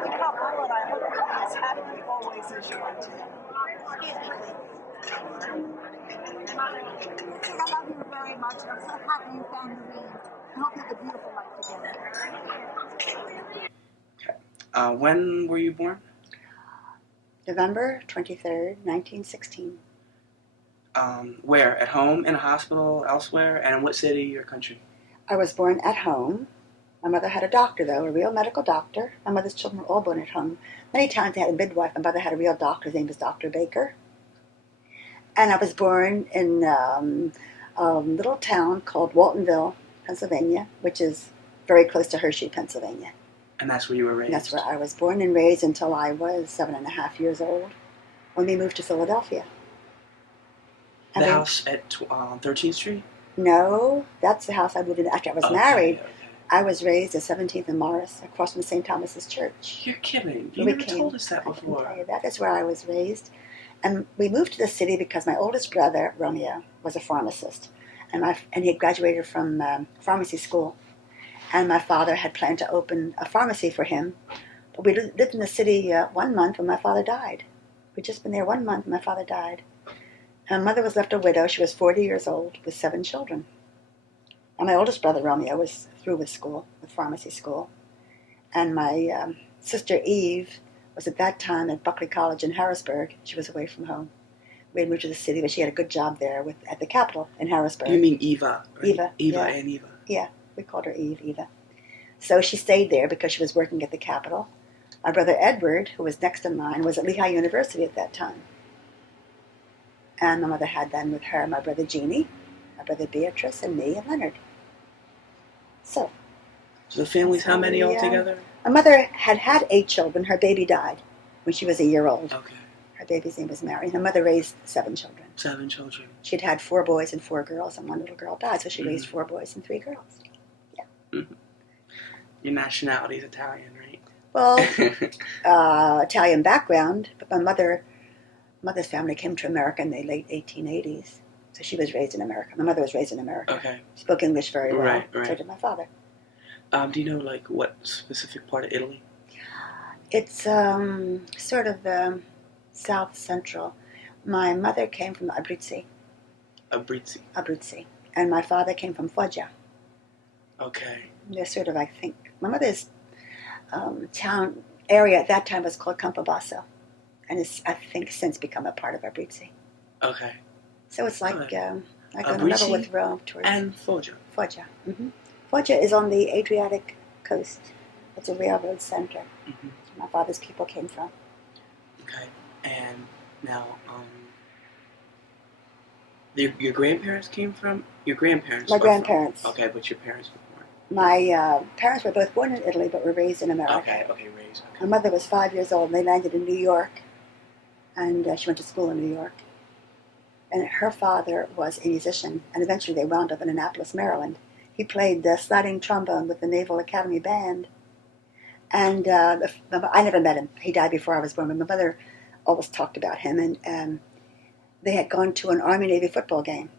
The couple that I hope is happy always as you are today. Excuse me, please. I love you very much. I'm so happy you found the ring. I hope you have a beautiful life together. When were you born? November 23rd, 1916. Where? At home, in a hospital, elsewhere? And in what city or country? I was born at home. My mother had a doctor, though, a real medical doctor. My mother's children were all born at home. Many times they had a midwife. My mother had a real doctor. His name was Dr. Baker. And I was born in a little town called Waltonville, Pennsylvania, which is very close to Hershey, Pennsylvania. And that's where you were raised? And that's where I was born and raised until I was 7.5 years old when we moved to Philadelphia. The house at 13th Street? No, that's the house I moved in after I was married. Okay. I was raised at 17th and Morris, across from St. Thomas's Church. You're kidding. You never told us that before. I can tell you, that is where I was raised. And we moved to the city because my oldest brother, Romeo, was a pharmacist. And he had graduated from pharmacy school. And my father had planned to open a pharmacy for him. But we lived in the city 1 month when my father died. We'd just been there 1 month when my father died. And my mother was left a widow. She was 40 years old with 7 children. And my oldest brother, Romeo, was through with school, with pharmacy school. And my sister, Eve, was at that time at Buckley College in Harrisburg. She was away from home. We had moved to the city, but she had a good job there at the Capitol in Harrisburg. You mean Eva, right? Eva. Eva Yeah. and Eva. Yeah, we called her Eva. So she stayed there because she was working at the Capitol. My brother Edward, who was next in line, was at Lehigh University at that time. And my mother had then with her my brother Jeannie, my brother Beatrice, and me and Leonard. So the family's how many altogether? My mother had 8 children. Her baby died when she was a year old. Okay. Her baby's name was Mary. My mother raised 7 children. 7 children. She'd had 4 boys and 4 girls, and 1 little girl died, so she raised 4 boys and 3 girls. Yeah. Mm-hmm. Your nationality is Italian, right? Well, Italian background, but my mother's family came to America in the late 1880s, so she was raised in America. My mother was raised in America. Okay. Spoke English very well. Right. So did my father. Do you know, what specific part of Italy? It's sort of south central. My mother came from Abruzzi. Abruzzi. And my father came from Foggia. Okay. They're sort of, I think, my mother's town area at that time was called Campobasso, and it's, I think, since become a part of Abruzzi. Okay. So it's like on a Abruzzi level with Rome towards and Foggia. Foggia. Mm-hmm. Foggia is on the Adriatic coast. It's a railroad center. Mm-hmm. My father's people came from. Okay. And now, your grandparents came from? Your grandparents? My grandparents. Okay, but your parents were born. My parents were both born in Italy, but were raised in America. Okay, raised. Okay. My mother was 5 years old, and they landed in New York, and she went to school in New York. And her father was a musician, and eventually they wound up in Annapolis, Maryland. He played the sliding trombone with the Naval Academy Band. And I never met him. He died before I was born, but my mother always talked about him. And they had gone to an Army-Navy football game,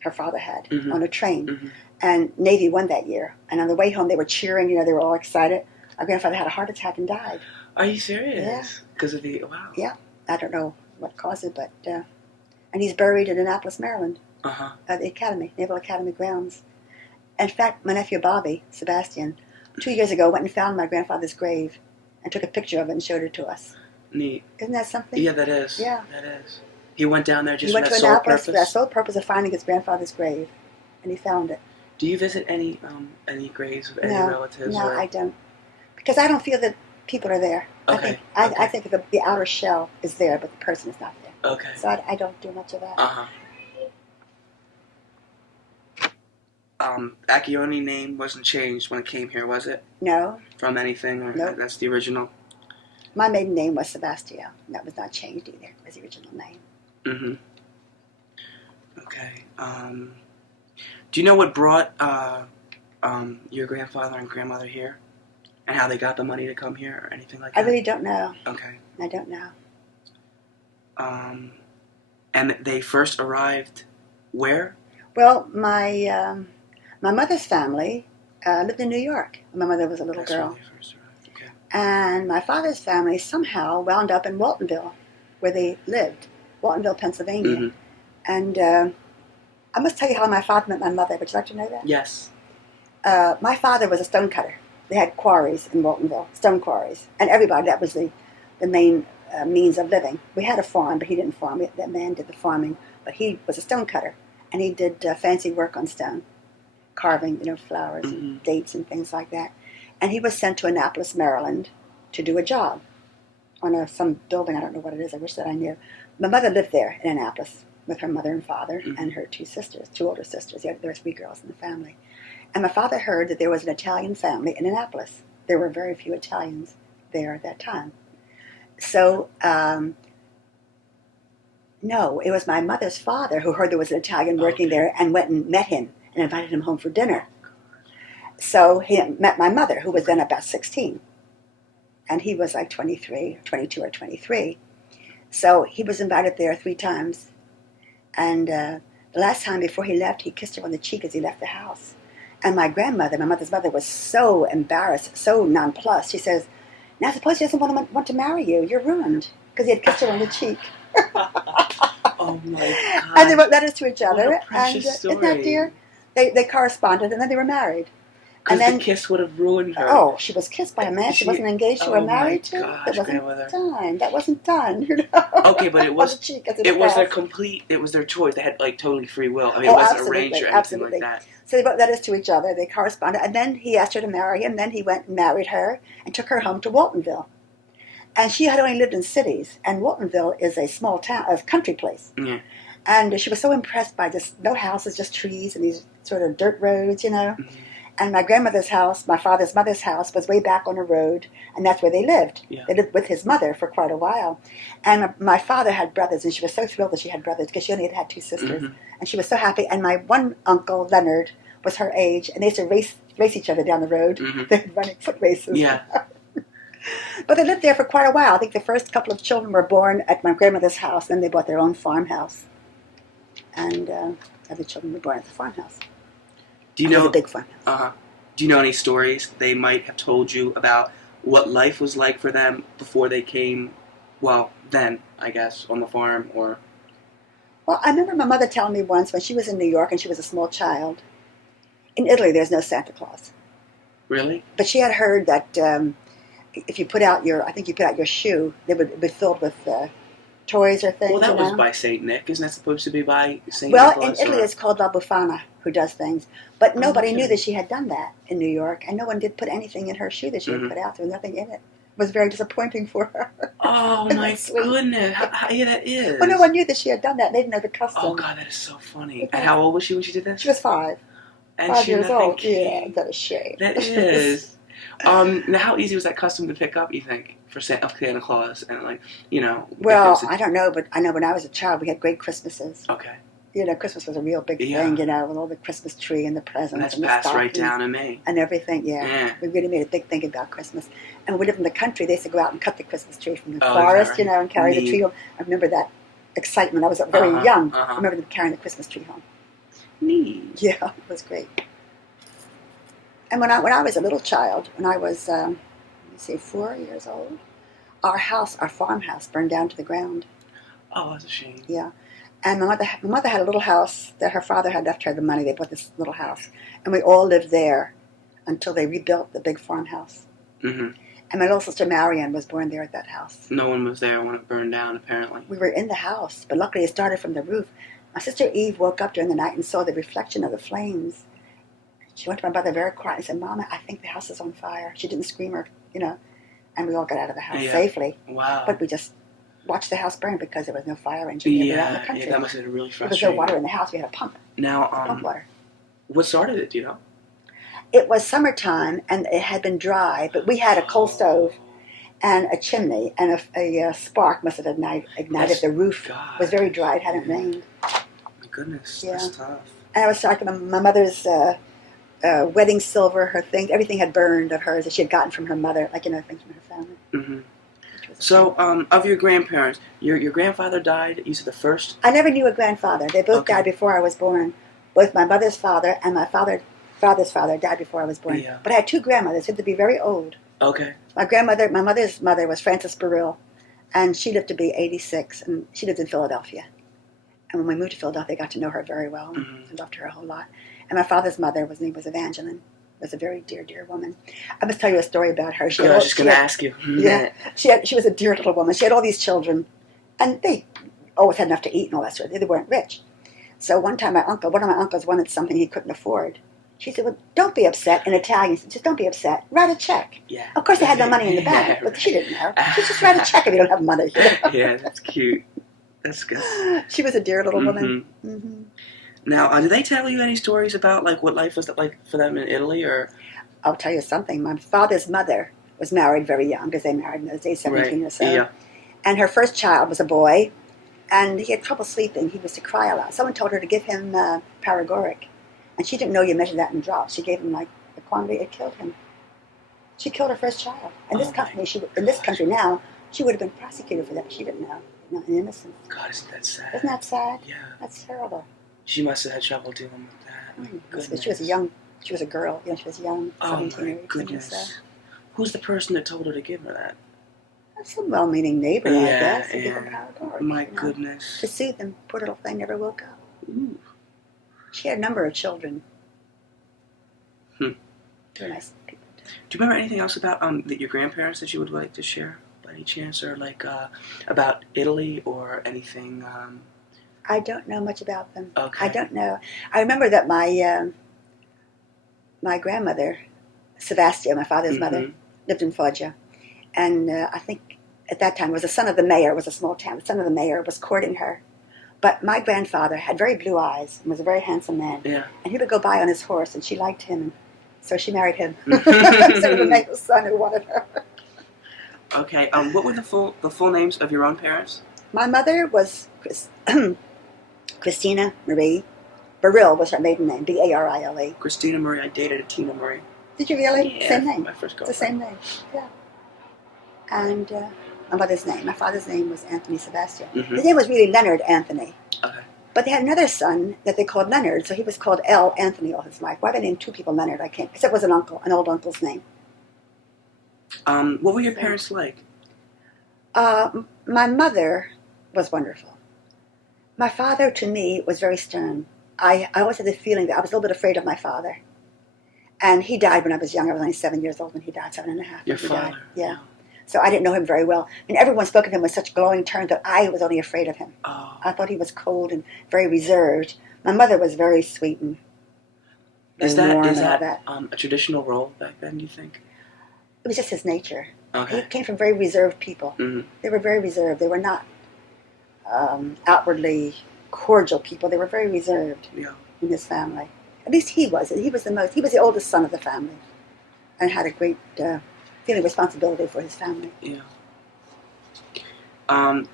her father had, on a train. Mm-hmm. And Navy won that year. And on the way home, they were cheering. They were all excited. Our grandfather had a heart attack and died. Are you serious? Yeah. Because of the, wow. Yeah. I don't know what caused it, but... and he's buried in Annapolis, Maryland, at the Academy, Naval Academy grounds. In fact, my nephew Bobby, Sebastian, 2 years ago went and found my grandfather's grave and took a picture of it and showed it to us. Neat. Isn't that something? Yeah, that is. Yeah. That is. He went down there just for that sole Annapolis purpose? for that sole purpose of finding his grandfather's grave, and he found it. Do you visit any graves of any relatives? No, I don't. Because I don't feel that people are there. Okay. I think the outer shell is there, but the person is not there. Okay. So I don't do much of that. Accioni name wasn't changed when it came here, was it? No. From anything? Or Nope. That's the original? My maiden name was Sebastio. That was not changed either. It was the original name. Mm-hmm. Okay. Do you know what brought your grandfather and grandmother here? And how they got the money to come here or anything like that? I really don't know. Okay. I don't know. And they first arrived where? Well, my mother's family lived in New York when my mother was a little girl. When they first arrived. Okay. And my father's family somehow wound up in Waltonville, where they lived, Waltonville, Pennsylvania. Hmm. And I must tell you how my father met my mother. Would you like to know that? Yes. My father was a stone cutter. They had quarries in Waltonville, stone quarries. And everybody, that was the main means of living. We had a farm, but he didn't farm. That man did the farming, but he was a stone cutter. And he did fancy work on stone, carving, flowers and dates and things like that. And he was sent to Annapolis, Maryland, to do a job on some building. I don't know what it is. I wish that I knew. My mother lived there in Annapolis with her mother and father and her two older sisters. There were 3 girls in the family. And my father heard that there was an Italian family in Annapolis. There were very few Italians there at that time. So, no, it was my mother's father who heard there was an Italian working there and went and met him and invited him home for dinner. So he met my mother, who was then about 16. And he was like 22 or 23. So he was invited there 3 times. And the last time before he left, he kissed her on the cheek as he left the house. And my grandmother, my mother's mother, was so embarrassed, so nonplussed. She says, now suppose he doesn't want to marry you. You're ruined. Because he had kissed her on the cheek. Oh my God. And they wrote letters to each other. What a precious and story. Isn't that dear? They corresponded, and then they were married. Because And then the kiss would have ruined her. Oh, she was kissed by a man she wasn't engaged to or married to. Gosh, That wasn't grandmother. done. That wasn't done. Okay, but it was On the cheek as it was their passed. it was their choice. They had like totally free will. I mean, Oh, it wasn't absolutely, arranged or anything absolutely. like that. So they wrote letters to each other. They corresponded, and then he asked her to marry him. Then he went and married her and took her home to Waltonville. And she had only lived in cities, and Waltonville is a small town, a country place. Yeah. And she was so impressed by just no houses, just trees and these sort of dirt roads, Mm-hmm. And my grandmother's house, my father's mother's house, was way back on a road, and that's where they lived. Yeah. They lived with his mother for quite a while. And my father had brothers, and she was so thrilled that she had brothers because she only had 2 sisters. Mhm. And she was so happy. And my one uncle, Leonard, was her age, and they used to race each other down the road. Mhm. They were running foot races. Yeah. But they lived there for quite a while. I think the first couple of children were born at my grandmother's house. Then they bought their own farmhouse. And other children were born at the farmhouse. Do you It was know? a big farmhouse. Do you know any stories they might have told you about what life was like for them before they came? Well, then I guess on the farm or. Well, I remember my mother telling me once when she was in New York and she was a small child. In Italy, there's no Santa Claus. Really? But she had heard that if you put out your shoe, they would be filled with toys or things. Well, that you was know? by Saint Nick. Isn't that supposed to be by Saint Well, Nicholas? in Italy, or- it's called La Bufana, who does things. But nobody okay. knew that she had done that in New York, and no one did put anything in her shoe that she had Mhm. put out. There was nothing in it. It was very disappointing for her. Oh Isn't my that sweet? goodness! Yeah, that is. But no one knew that she had done that. They didn't know the custom. Oh God, that is so funny. Yeah. And how old was she when she did that? She was 5. And 5 she years nothing old. Yeah, came. that is shame. That is. Now, how easy was that custom to pick up? You think for Santa Claus and Well, if it was I don't know, but I know when I was a child, we had great Christmases. okay, Christmas was a real big Yeah. thing, with all the Christmas tree and the presents and that's and the passed right stockings down to me. and everything. Yeah. We really made a big thing about Christmas. And when we lived in the country, they used to go out and cut the Christmas tree from the Oh, is that forest, right? and carry the Neat. tree home. I remember that excitement. I was very Uh-huh, young. uh-huh. I remember them carrying the Christmas tree home. Neat. Yeah, it was great. And when I was a little child, when I was, 4 years old, our farmhouse burned down to the ground. Oh, that's a shame. Yeah. And my mother had a little house that her father had left her the money. They bought this little house. And we all lived there until they rebuilt the big farmhouse. Hmm. And my little sister Marian was born there at that house. No one was there when it burned down. Apparently. We were in the house, but luckily it started from the roof. My sister Eve woke up during the night and saw the reflection of the flames. She went to my mother very quiet and said, "Mama, I think the house is on fire." She didn't scream and we all got out of the house Yeah. safely. Wow. But we just watched the house burn because there was no fire engine around the yeah, country. that must have been really There was no frustrating. water in the house. We had a pump Now, pump water. what started it? Do you know? It was summertime and it had been dry, but we had a coal stove and a chimney, and a spark must have ignited. That's- The roof God. was very dry. It hadn't rained. My goodness, Yeah. that's tough. And I was talking about my mother's wedding silver, her things, everything had burned of hers that she had gotten from her mother, things from her family. Hmm. Which was So, of your grandparents, your grandfather died. You said the first. I never knew a grandfather. They both Okay. died before I was born. Both my mother's father and my father's father died before I was born. Yeah. But I had 2 grandmothers who had to be very old. Okay. My mother's mother was Frances Burrill, and she lived to be 86, and she lived in Philadelphia. And when we moved to Philadelphia, I got to know her very well. Mhm. I loved her a whole lot. And my father's mother, her name was Evangeline, was a very dear, dear woman. I must tell you a story about her. Good, I was just going to ask you. Yeah, she was a dear little woman. She had all these children, and they always had enough to eat and all that sort of thing. They weren't rich. So one time one of my uncles wanted something he couldn't afford. She said, well, don't be upset. In Italian, she said, just don't be upset. Write a check. Yeah. Of course, they had no money in the bank, Yeah, but she didn't know. She just write a check if you don't have money. Yeah, that's cute. That's good. She was a dear little woman. Mm-hmm. Now, did they tell you any stories about like what life was like for them in Italy, or? I'll tell you something. My father's mother was married very young, because they married in those days, 17 or so. Yeah. And her first child was a boy, and he had trouble sleeping. He used to cry a lot. Someone told her to give him paregoric, and she didn't know you measure that in drops. She gave him like the quantity. It killed him. She killed her first child. In this country now, she would have been prosecuted for that. She didn't know. An innocent. God, isn't that sad? Isn't that sad? Yeah. That's terrible. She must have had trouble dealing with that. My goodness. She was a girl. You know, she was young, 17 or 18. Goodness. So. Who's the person that told her to give her that? Some well-meaning neighbor, I guess. Yeah. Give them paregoric, My goodness. To soothe them. Poor little thing never woke up. Ooh. She had a number of children. They were nice people, too. Do you remember anything else about that your grandparents that you would like to share by any chance, or like about Italy or anything? I don't know much about them. Okay. I don't know. I remember that my my grandmother, Sebastia, my father's mother, lived in Foggia, and I think at that time was the son of the mayor. It was a small town. The son of the mayor was courting her, but my grandfather had very blue eyes and was a very handsome man. Yeah. And he would go by on his horse, and she liked him, and so she married him. So the mayor's son who wanted her. Okay. What were the full names of your own parents? My mother was Christina Marie Barille was her maiden name, Barile. Christina Marie. I dated a Tina Marie. Did you really? Yeah, Same name. my first It's girlfriend. the same name. Yeah. And my mother's name. My father's name was Anthony Sebastian. His name was really Leonard Anthony. Okay. But they had another son that they called Leonard, so he was called L. Anthony all his life. Why they named two people Leonard, I can't. Except it was an old uncle's name. What were your parents like? My mother was wonderful. My father, to me, was very stern. I always had the feeling that I was a little bit afraid of my father. And he died when I was young. I was only 7 years old when he died, 7 and a half. Your he father? Died. Yeah. So I didn't know him very well. And everyone spoke of him with such glowing terms that I was only afraid of him. Oh. I thought he was cold and very reserved. My mother was very sweet and Is very warm and all that that. a traditional role back then, do you think? It was just his nature. Okay. He came from very reserved people. Mm-hmm. They were very reserved. They were not outwardly cordial people. They were very reserved Yeah. in his family. At least he was. He was the oldest son of the family and had a great feeling of responsibility for his family. Yeah.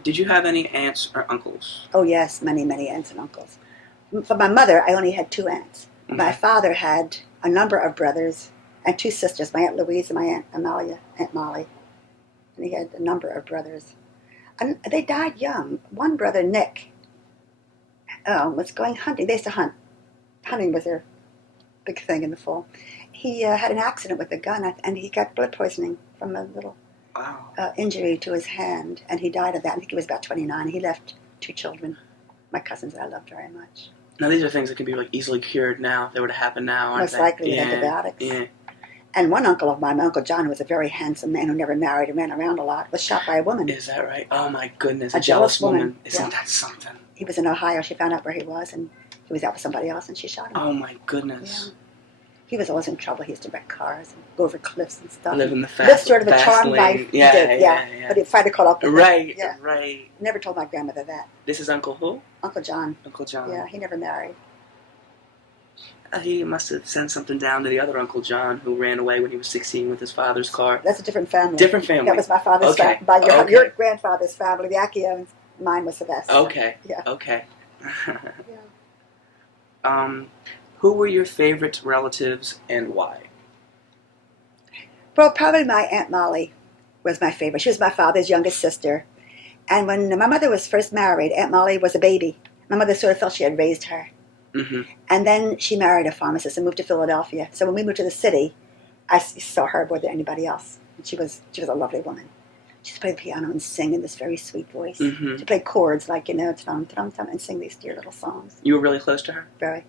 Did you have any aunts or uncles? Oh, yes, many, many aunts and uncles. For my mother, I only had 2 aunts. Mm-hmm. My father had a number of brothers and 2 sisters, my Aunt Louise and my Aunt Amalia, Aunt Molly. And he had a number of brothers. And they died young. One brother, Nick, was going hunting. They used to hunt. Hunting was their big thing in the fall. He had an accident with a gun, and he got blood poisoning from a little Wow. injury to his hand, and he died of that. I think he was about 29. He left 2 children, my cousins that I loved very much. Now these are things that can be like easily cured now if they were to happen now, aren't Most they? likely with antibiotics. Yeah. And one uncle of mine, my Uncle John, who was a very handsome man who never married and ran around a lot, was shot by a woman. Is that right? Oh my goodness, A a jealous jealous woman. woman. Isn't Yeah. that something? He was in Ohio. She found out where he was, and he was out with somebody else, and she shot him. Oh my goodness. Yeah. He was always in trouble. He used to wreck cars and go over cliffs and stuff. Living the Lived fast, sort of a fast charmed lane. life. He Yeah, did, yeah. But he tried to call up with Right, him. Yeah. right. Never told my grandmother that. This is Uncle who? Uncle John. Uncle John. Yeah, he never married. He must have sent something down to the other Uncle John who ran away when he was 16 with his father's car. That's a different family. Different family. That was my father's Okay. family. Okay. Your grandfather's family, the Acchios. Mine was Sylvester. Okay. Yeah. Okay. Yeah. Who were your favorite relatives and why? Well, probably my Aunt Molly was my favorite. She was my father's youngest sister. And when my mother was first married, Aunt Molly was a baby. My mother sort of felt she had raised her. Mm-hmm. And then she married a pharmacist and moved to Philadelphia. So when we moved to the city, I saw her more than anybody else. And she was a lovely woman. She used to play the piano and sing in this very sweet voice. Mm-hmm. She played chords like, tum, tum, tum, and sing these dear little songs. You were really close to her? Very.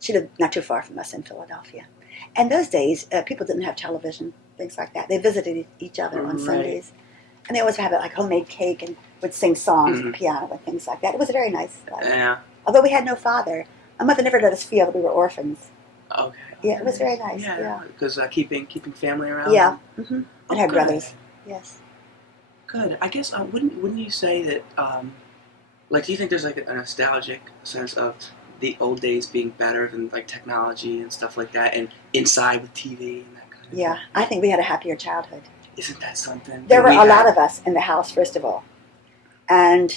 She lived not too far from us in Philadelphia. And those days, people didn't have television, things like that. They visited each other on Right. Sundays. And they always have like homemade cake and would sing songs at the piano and things like that. It was a very nice life. Yeah. Although we had no father, my mother never let us feel that we were orphans. Okay. Yeah, it was very nice. Yeah, Yeah. because keeping family around. Yeah. Mm-hmm. Oh, And had good. brothers. Yes. Good. I guess wouldn't you say that like do you think there's like a nostalgic sense of the old days being better than like technology and stuff like that, and inside with TV and that kind of Yeah. thing? I think we had a happier childhood. Isn't that something? There were We a lot had- of us in the house, first of all. And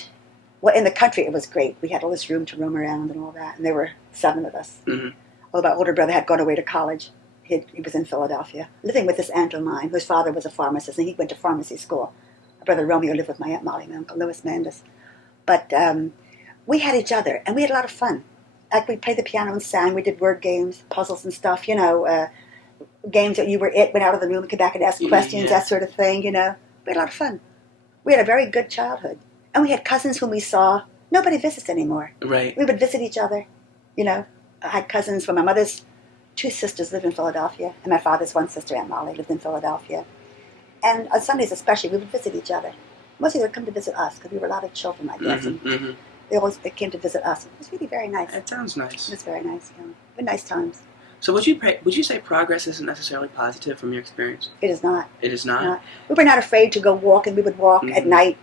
well, in the country, it was great. We had all this room to roam around and all that. And there were 7 of us. Mhm. Well, my older brother had gone away to college. He was in Philadelphia, living with this aunt of mine, whose father was a pharmacist, and he went to pharmacy school. My brother Romeo lived with my Aunt Molly, my Uncle Louis Mandus. But we had each other, and we had a lot of fun. Like, we played the piano and sang. We did word games, puzzles and stuff, games that you were it, went out of the room and came back and asked questions, Yeah. that sort of thing, We had a lot of fun. We had a very good childhood. And we had cousins whom we saw. Nobody visits anymore. Right. We would visit each other, I had cousins when my mother's 2 sisters lived in Philadelphia, and my father's 1 sister, Aunt Molly, lived in Philadelphia. And on Sundays especially, we would visit each other. Mostly they would come to visit us, because we were a lot of children, I guess, Mm-hmm, and they came to visit us. It was really very nice. That sounds nice. It was very nice, But nice times. So would you say progress isn't necessarily positive from your experience? It is not. It is not. No. We were not afraid to go walk, and we would walk at Mhm. night.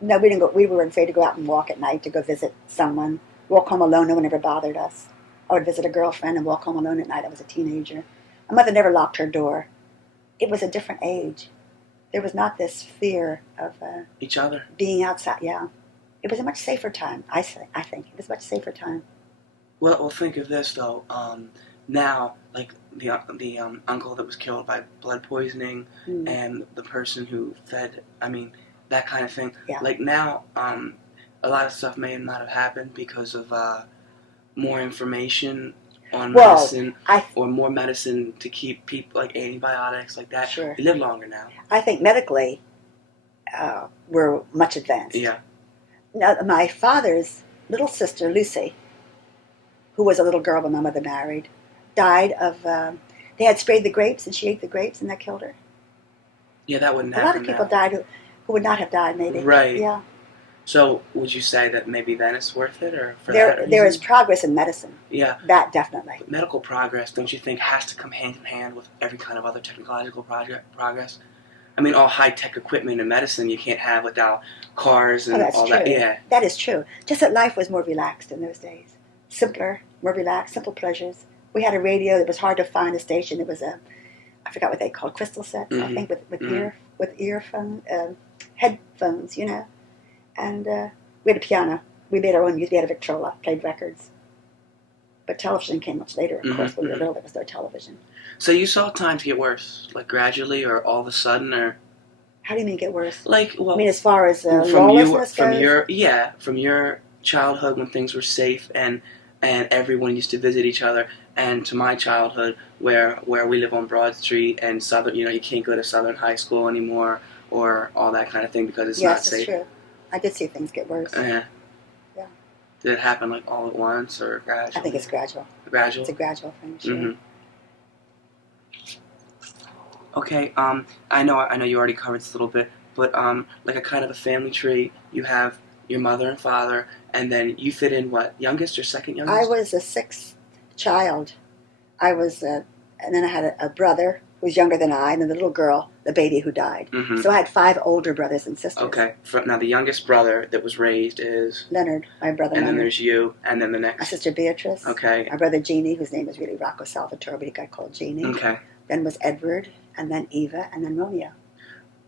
No, we didn't go. We were afraid to go out and walk at night to go visit someone. Walk home alone. No one ever bothered us. I would visit a girlfriend and walk home alone at night. I was a teenager. My mother never locked her door. It was a different age. There was not this fear of Each other. being outside. Yeah, it was a much safer time. I think it was a much safer time. Well, think of this though. Now, like the uncle that was killed by blood poisoning, Mm. and the person who fed. I mean, that kind of thing. Yeah. Like now, a lot of stuff may not have happened because of more information on Well, medicine, I or more medicine to keep people, like antibiotics, like that. Sure. We live longer now. I think medically we're much advanced. Yeah. Now, my father's little sister, Lucy, who was a little girl when my mother married, died of, they had sprayed the grapes and she ate the grapes and that killed her. Yeah, that wouldn't A happen lot of people now. died who would not have died, maybe. Right. Yeah. So, would you say that maybe then it's worth it, or for that There is reason? progress in medicine. Yeah. That definitely. But medical progress, don't you think, has to come hand in hand with every kind of other technological progress? I mean, all high-tech equipment in medicine you can't have without cars and that's all true. that. Yeah. That is true. Just that life was more relaxed in those days. Simpler, more relaxed, simple pleasures. We had a radio that was hard to find a station. It was I forgot what they called, crystal sets, I Mhm. think, with Mhm. earphone, headphones, And we had a piano. We made our own music. We had a Victrola, played records. But television came much later, of Mhm, course. When we were mhm. little, there was no television. So you saw times get worse, like gradually, or all of a sudden, or How do you mean get worse? like, well, I mean, as far as from lawlessness goes? from your childhood when things were safe and everyone used to visit each other, and to my childhood where we live on Broad Street and Southern, you can't go to Southern High School anymore or all that kind of thing because it's not Yes, safe. it's true. I did see things get worse. Yeah. Yeah. Did it happen like all at once or gradually? I think it's gradual. Gradual. It's a gradual thing, sure. Mhm. Okay. I know you already covered this a little bit, but like a kind of a family tree. You have your mother and father, and then you fit in what, youngest or second youngest? I was a 6th child. I was, and then I had a brother who was younger than I, and then the little girl, the baby who died. Mm-hmm. So I had 5 older brothers and sisters. Okay. Now the youngest brother that was raised is, Leonard, my brother and then Leonard. there's you, and then the My next. sister Beatrice. Okay. My brother Jeannie, whose name was really Rocco Salvatore, but he got called Jeannie. Okay. Then was Edward, and then Eva, and then Romeo.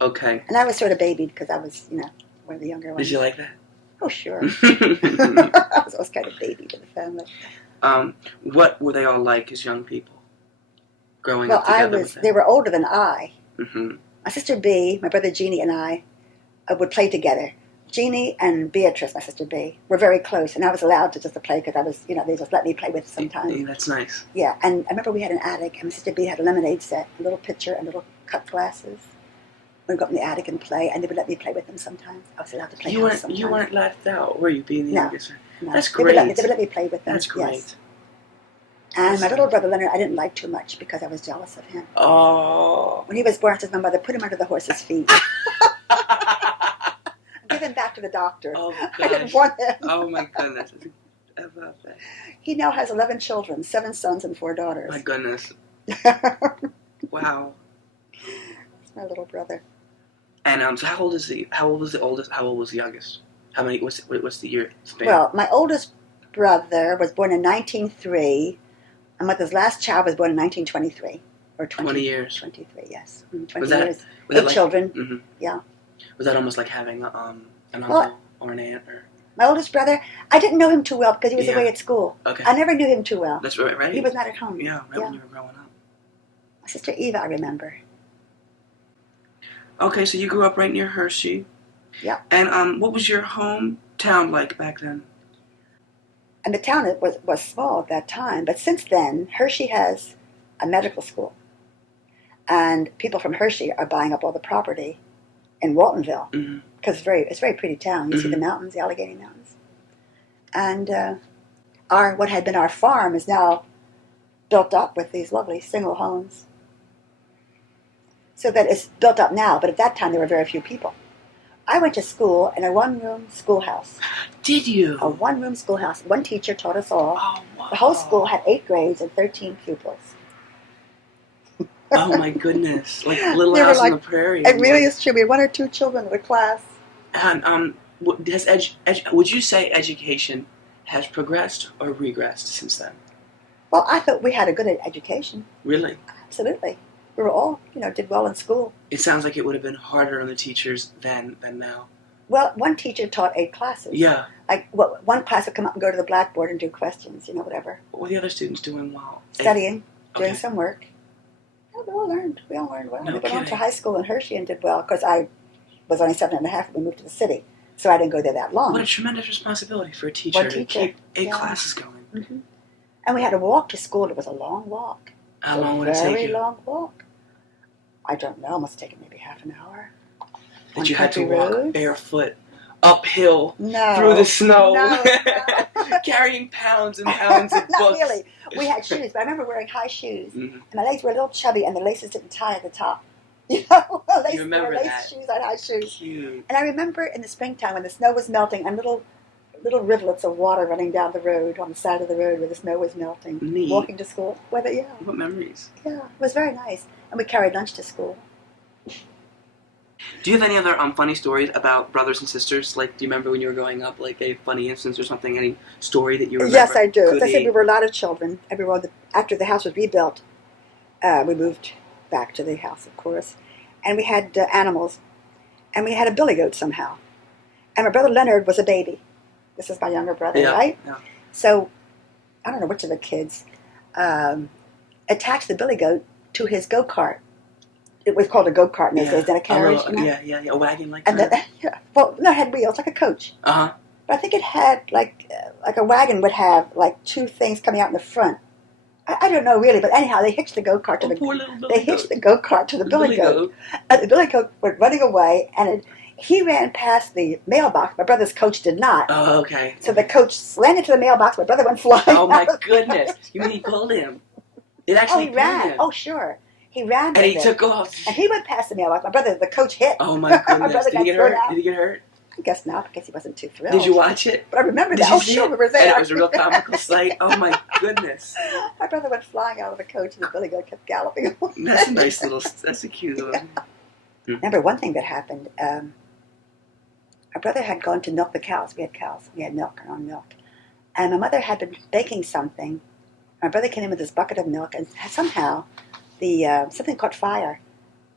Okay. And I was sort of babied because I was, one of the younger ones. Did you like that? Oh, sure. I was always kind of baby to the family. What were they all like as young people? Growing Well, up together they were older than I. Mm-hmm. My sister B, my brother Jeannie, and I would play together. Jeannie and Beatrice, my sister B, were very close, and I was allowed to just play because I was, they just let me play with sometimes. Yeah, that's nice. Yeah, and I remember we had an attic, and my sister B had a lemonade set, a little pitcher, a little cut glasses. We'd go up in the attic and play, and they would let me play with them sometimes. I was allowed to play house sometimes. You weren't left out, were you, being the No. youngest? No. That's They would great. let me play with them. That's great. Yes. And my little brother Leonard, I didn't like too much because I was jealous of him. Oh. When he was born, I said to my mother, put him under the horse's feet. Give him back to the doctor. Oh, I didn't gosh. want him. Oh, my goodness. I love that. He now has 11 children, 7 sons and 4 daughters. My goodness. That's Wow. my little brother. And so how old was the oldest? How old was the youngest? How many? What's the year span? Well, my oldest brother was born in 1903. My mother's last child was born in 1923. Or 20 years. 23, yes. 20 Was that- years. Was 8 that like, children. Mhm. Yeah. Was that almost like having an uncle Well, or an aunt? Or My oldest brother, I didn't know him too well because he was Yeah. away at school. okay, I never knew him too well. that's right. He was not at home. Yeah, right when you were growing up. My sister Eva, I remember. Okay, so you grew up right near Hershey. Yeah. And what was your hometown like back then? And the town was small at that time, but since then, Hershey has a medical school. And people from Hershey are buying up all the property in Waltonville Mhm. because it's a very pretty town. You see the mountains, the Allegheny Mountains. And what had been our farm is now built up with these lovely single homes. So that it's built up now, but at that time there were very few people. I went to school in a one-room schoolhouse. Did you? A one-room schoolhouse. One teacher taught us all. Oh, wow. The whole school had 8 grades and 13 pupils. Oh my goodness! Like Little They were House like- on the Prairie. It really is true. We had 1 or 2 children in the class. And would you say education has progressed or regressed since then? Well, I thought we had a good education. Really? Absolutely. We were all, did well in school. It sounds like it would have been harder on the teachers than now. Well, one teacher taught 8 classes. Yeah. Like, one class would come up and go to the blackboard and do questions, whatever. What were the other students doing while Studying, doing Okay. some work. Yeah, we all learned. We all learned well. No we went on to kidding. high school in Hershey and did well because I was only 7 and a half when we moved to the city. So I didn't go there that long. What a tremendous responsibility for a teacher, One to teacher, keep 8 yeah. classes going. Mm-hmm. And we had to walk to school. It was a long walk. How long would it take Very you? long walk. I don't know. It must have taken maybe half an hour. That On you had to country walk roads? barefoot, uphill, No. through the snow, No. carrying pounds and pounds of Not books. really. We had shoes, but I remember wearing high shoes. Mhm. And my legs were a little chubby, and the laces didn't tie at the top. Lace, remember lace that? shoes on high shoes. Cute. And I remember in the springtime when the snow was melting and little rivulets of water running down the road on the side of the road where the snow was melting. Neat. Walking to school. Well, yeah, What memories? it was very nice. And we carried lunch to school. Do you have any other funny stories about brothers and sisters? Like, do you remember when you were growing up, like a funny instance or something? Any story that you remember? Yes, I do. As I said, Goody? we were a lot of children. After the house was rebuilt, we moved back to the house, of course. And we had animals. And we had a billy goat somehow. And my brother Leonard was a baby. This is my younger brother, Yeah, right? yeah. So, I don't know which of the kids attached the billy goat to his go-kart. It was called a go-kart in those days, then a carriage. Yeah, a wagon like And that. no, it had wheels, like a coach. Uh-huh. But I think it had, like a wagon would have, like, 2 things coming out in the front. I don't know really, but anyhow, they hitched the go-kart to Oh, the... poor little Billy They hitched goat. the go-kart to the billy goat. And the billy goat went running away, and he ran past the mailbox. My brother's coach did not. Oh, okay. So the coach slammed into the mailbox. My brother went flying. Oh, my out of goodness. it. You mean he pulled him? It Oh, actually he pulled ran. him. Oh, sure. He ran And with he it. took off. And he went past the mailbox. My brother, the coach, hit. Oh, my goodness. brother Did he got get thrown hurt? out. Did he get hurt? I guess not, because he wasn't too thrilled. Did you watch it? But I remember Did that. you Oh, see sure, it? we were there. And it was a real comical sight. Oh, my goodness. My brother went flying out of the coach, and the billy goat kept galloping away. That's a nice little, that's a cute little. Remember one thing that happened. My brother had gone to milk the cows. We had cows. We had milk, our own milk. And my mother had been baking something. My brother came in with this bucket of milk, and somehow something caught fire.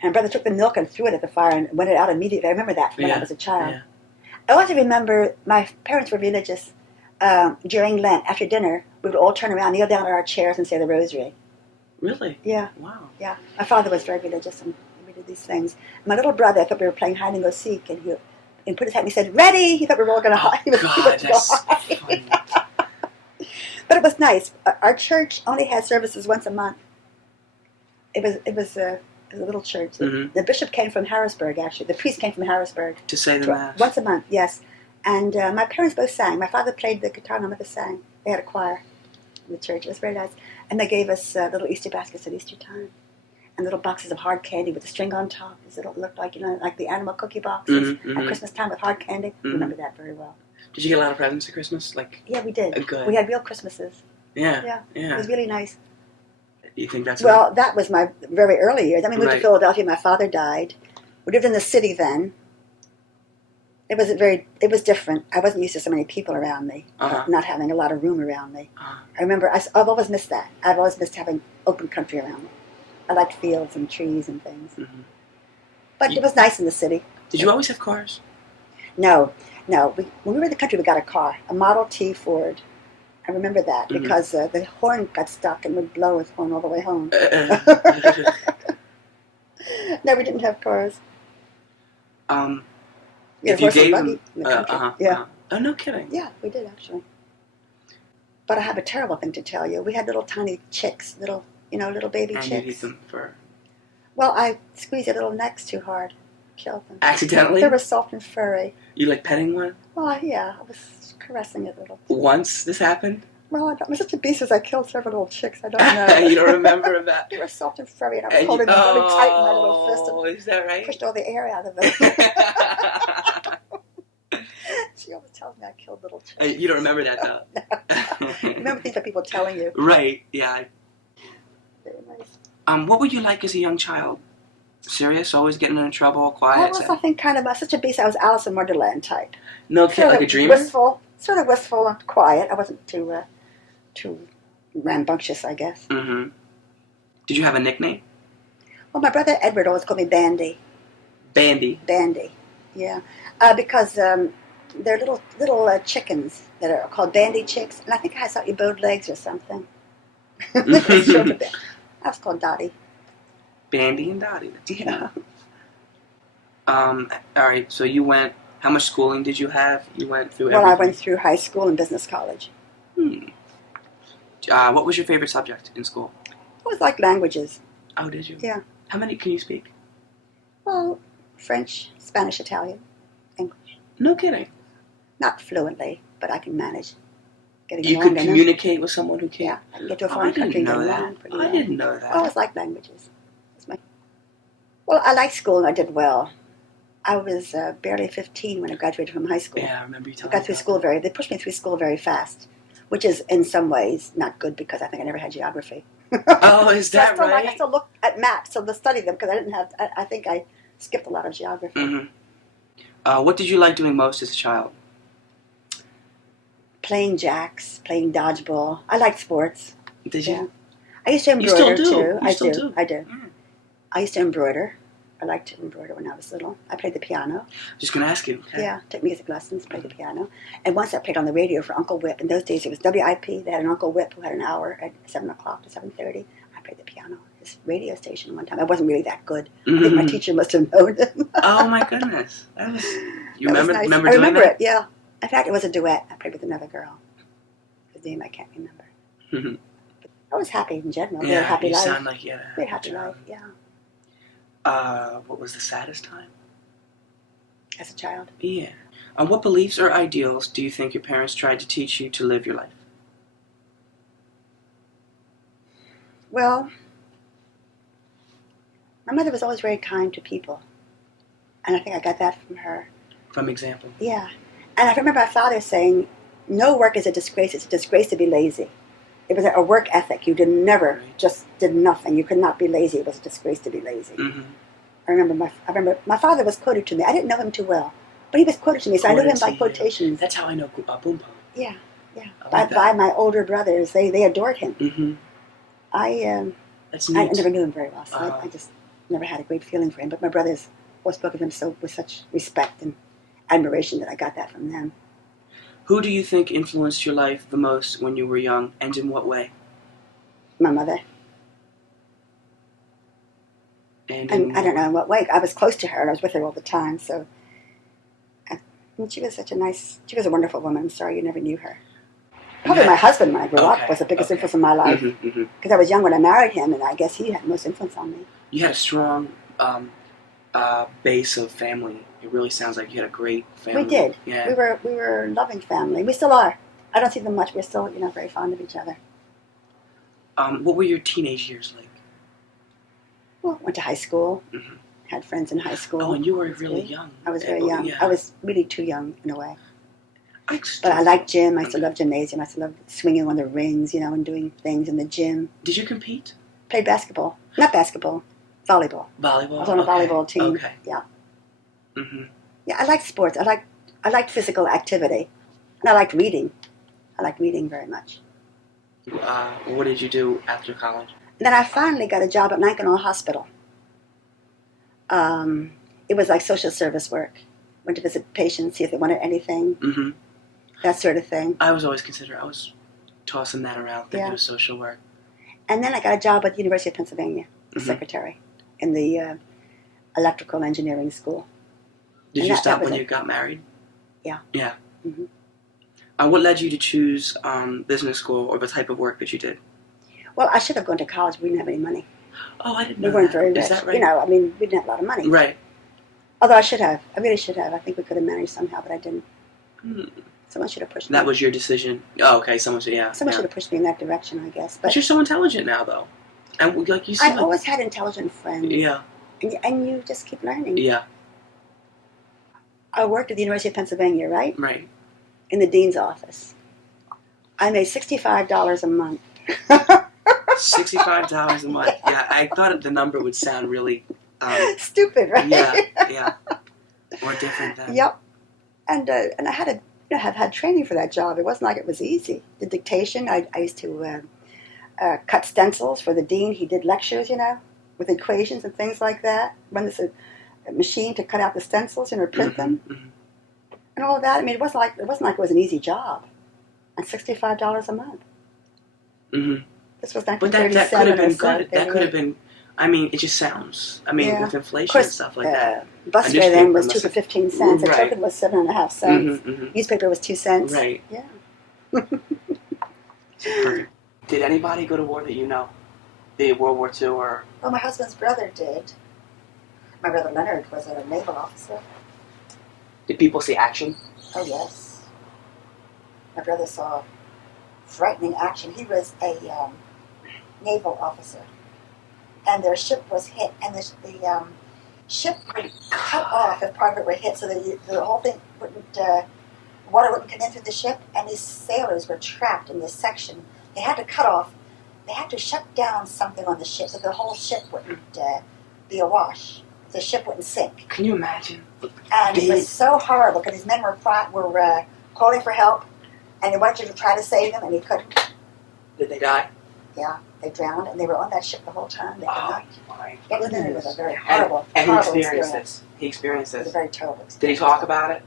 And my brother took the milk and threw it at the fire and went it out immediately. I remember that from when I was a child. Yeah. I also remember my parents were religious. During Lent, after dinner, we would all turn around, kneel down on our chairs, and say the rosary. Really? Yeah. Wow. Yeah, my father was very religious, and we did these things. My little brother, I thought we were playing hide and go seek, and he put his hand and he said, "Ready!" He thought we were all going to hide. He was God, going to that's hide. funny. But it was nice. Our church only had services once a month. It was It was a little church. Mhm. The bishop came from Harrisburg, actually. The priest came from Harrisburg. To say the mass. Once a month, yes. And my parents both sang. My father played the guitar, my mother sang. They had a choir in the church. It was very nice. And they gave us little Easter baskets at Easter time. And little boxes of hard candy with a string on top. It looked like, like the animal cookie boxes Mhm, mhm. at Christmas time with hard candy. I remember that very well. Did you get a lot of presents at Christmas? Like, Yeah, we did. good. We had real Christmases. Yeah. It was really nice. You think that's Well, that was my very early years. I mean, we moved Right. to Philadelphia. My father died. We lived in the city then. It was different. I wasn't used to so many people around me, Uh-huh. not having a lot of room around me. Uh-huh. I remember I've always missed that. I've always missed having open country around me. I liked fields and trees and things. Mhm. But it was nice in the city. Did you always have cars? No. When we were in the country, we got a car, a Model T Ford. I remember that Mhm. because the horn got stuck and would blow his horn all the way home. No, we didn't have cars. We had If you a horse and gave buggy them, in the country. Yeah. Oh, no kidding. Yeah, we did actually. But I have a terrible thing to tell you. We had little tiny chicks, little baby And you chicks. eat them for Well, I squeezed their little necks too hard, killed them. accidentally. They were soft and furry. You like petting one? Well, yeah, I was caressing it a little. Once this happened. Well, I'm such a beast as I killed several little chicks. I don't know. You don't remember that? They were soft and furry, and I was holding them really tight in my little fist Oh, and is that right? pushed all the air out of them. She always tells me I killed little chicks. You don't remember that though. Remember things that people telling you. Right? Yeah. They were nice. What were you like as a young child? Serious? Always getting into trouble? I Quiet? was, I think, kind of such a beast. I was Alice in Wonderland type. No kid, like a dreamer? Wistful, sort of wistful and quiet. I wasn't too rambunctious, I guess. Mm-hmm. Did you have a nickname? Well, my brother Edward always called me Bandy. Bandy. Bandy, yeah, because they're little chickens that are called bandy chicks, and I think I had slightly bowed legs or something. I was called Dottie. Bandy and Dottie. Yeah. All right. So you went. How much schooling did you have? You went through. Well, I everything? went through high school and business college. What was your favorite subject in school? It was like languages. Oh, did you? Yeah. How many can you speak? Well, French, Spanish, Italian, English. No kidding. Not fluently, but I can manage getting You along could in them. communicate with someone who Yeah, can't. I can get to a Oh, I foreign country didn't and know get that. along pretty I well. didn't know that. I always liked languages. Well, I liked school and I did well. I was barely 15 when I graduated from high school. Yeah, I remember you I telling got me through about school that. they pushed me through school very fast, which is in some ways not good because I think I never had geography. Oh, is So I that still right? I still look at maps to study them because I didn't have. I think I skipped a lot of geography. Mm-hmm. What did you like doing most as a child? Playing jacks, playing dodgeball. I liked sports. Did you? Yeah. I used to You still embroider do. too. You still do. I do. Mm. I used to embroider. I liked to embroider when I was little. I played the piano. Just gonna ask you. Okay. Yeah, took music lessons, played the piano. And once I played on the radio for Uncle Whip. In those days it was WIP. They had an Uncle Whip who had an hour at 7 o'clock to 7:30. I played the piano at this radio station one time. I wasn't really that good. I think my teacher must have known him. Oh my goodness, that was. You That was remember? nice. Remember I doing remember that? it, yeah. In fact, it was a duet. I played with another girl. Whose name I can't remember. Mhm. I was happy in general. Yeah, Very happy you life. sound like you had a Very happy life, yeah. What was the saddest time? As a child. Yeah. What beliefs or ideals do you think your parents tried to teach you to live your life? Well, my mother was always very kind to people. And I think I got that from her. From example. Yeah. And I remember my father saying, no work is a disgrace. It's a disgrace to be lazy. It was a work ethic. You never just did nothing. You could not be lazy. It was a disgrace to be lazy. Mm-hmm. I remember my father was quoted to me. I didn't know him too well, but he was quoted to me, so I knew him by quotations. That's how I know Boompo. Yeah. I like By my older brothers, they adored him. Mm-hmm. That's neat. I never knew him very well, so Uh-huh. I just never had a great feeling for him. But my brothers always spoke of him with such respect and admiration that I got that from them. Who do you think influenced your life the most when you were young, and in what way? My mother. And I don't know in what way. I was close to her, and I was with her all the time, so... And she was she was a wonderful woman. I'm sorry you never knew her. Probably my husband when I grew up was the biggest influence in my life. Mm-hmm, mm-hmm. Because I was young when I married him, and I guess he had the most influence on me. You had a strong base of family. It really sounds like you had a great family. We did. Yeah. We were a loving family. We still are. I don't see them much. We're still, very fond of each other. What were your teenage years like? Well, went to high school. Mm-hmm. Had friends in high school. Oh, and you were really young. I was very young. Yeah. I was really too young in a way. But But I liked gym. I still love gymnasium. I still love swinging on the rings, and doing things in the gym. Did you compete? Played basketball. Not basketball. Volleyball. Volleyball. I was on a volleyball team. Okay. Yeah. Mm-hmm. Yeah, I liked sports. I liked physical activity. And I liked reading. I liked reading very much. What did you do after college? And then I finally got a job at Mackinac Hospital. It was like social service work. Went to visit patients, see if they wanted anything, Mm-hmm. that sort of thing. I was tossing that around, thinking of social work. And then I got a job at the University of Pennsylvania, the secretary, in the electrical engineering school. Did And you that stop was when it. you got married? Yeah. Yeah. Mm-hmm. What led you to choose business school or the type of work that you did? Well, I should have gone to college, but we didn't have any money. Oh, I didn't We know weren't that. very rich. Is that right? We didn't have a lot of money. Right. Although I should have. I really should have. I think we could have managed somehow, but I didn't. Hmm. Someone should have pushed me. That was your decision. Oh, okay. Someone said, yeah. Someone yeah. should have pushed me in that direction, I guess. But But you're so intelligent now, though. And like you I said. always had intelligent friends. Yeah. And you just keep learning. Yeah. I worked at the University of Pennsylvania, right? Right. In the dean's office. I made $65 a month. $65 a month. Yeah, I thought the number would sound really. Stupid, right? Yeah. Or different than. Yep. And I had to have had training for that job. It wasn't like it was easy. The dictation, I used to cut stencils for the dean. He did lectures, with equations and things like that. Run this machine to cut out the stencils, print them, Mm-hmm. and all of that. I mean, it wasn't like it was an easy job. And $65 a month. Mm-hmm. This was But 1937. that could have been or so. good. That could have been. I mean, it just sounds. I mean, Yeah. with inflation Of course, and stuff like that. bus A fare then newspaper was must 2 for have- 15 cents. A Right. token was 7.5 cents. Mm-hmm, mm-hmm. Newspaper was 2 cents. Right. Yeah. Perfect. Did anybody go to war that you know? The World War II or? Well, my husband's brother did. My brother Leonard was a naval officer. Did people see action? Oh, yes. My brother saw frightening action. He was a naval officer. And their ship was hit, and the ship would cut off if part of it were hit, so that the whole thing wouldn't, water wouldn't come in through the ship, and these sailors were trapped in this section. They had to cut off, they had to shut down something on the ship so the whole ship wouldn't be awash. The ship wouldn't sink. Can you imagine? And it was so horrible because these men were calling for help, and they wanted to try to save them, and he couldn't. Did they die? Yeah, they drowned, and they were on that ship the whole time. They could not. My It was goodness. a very horrible, And he horrible experienced experience. this. He experienced It was a this. very terrible experience. Did he talk about it?